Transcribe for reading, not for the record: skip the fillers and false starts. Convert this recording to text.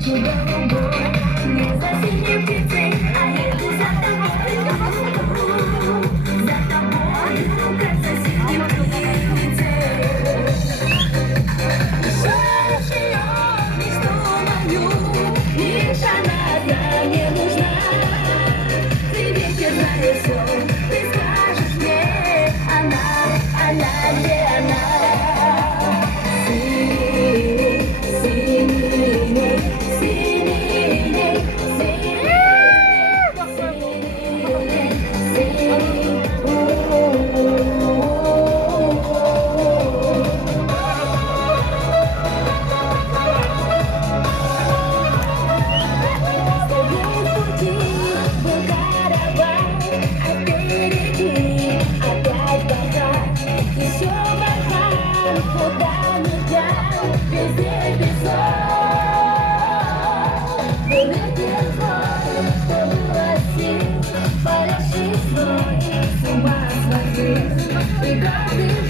ночью голубой. Не за синей птицей, а еду за тобой. За тобой, как за синей птицей. Слышишь ее, мечту мою, лишь она мне нужна. Ты ведь знаешь все, ты скажешь мне, она, где она? Синий, синий, синий, куда нельзя, везде песок. Вылетел твой, что было сил, парящий сной, с ума схватил, и каждый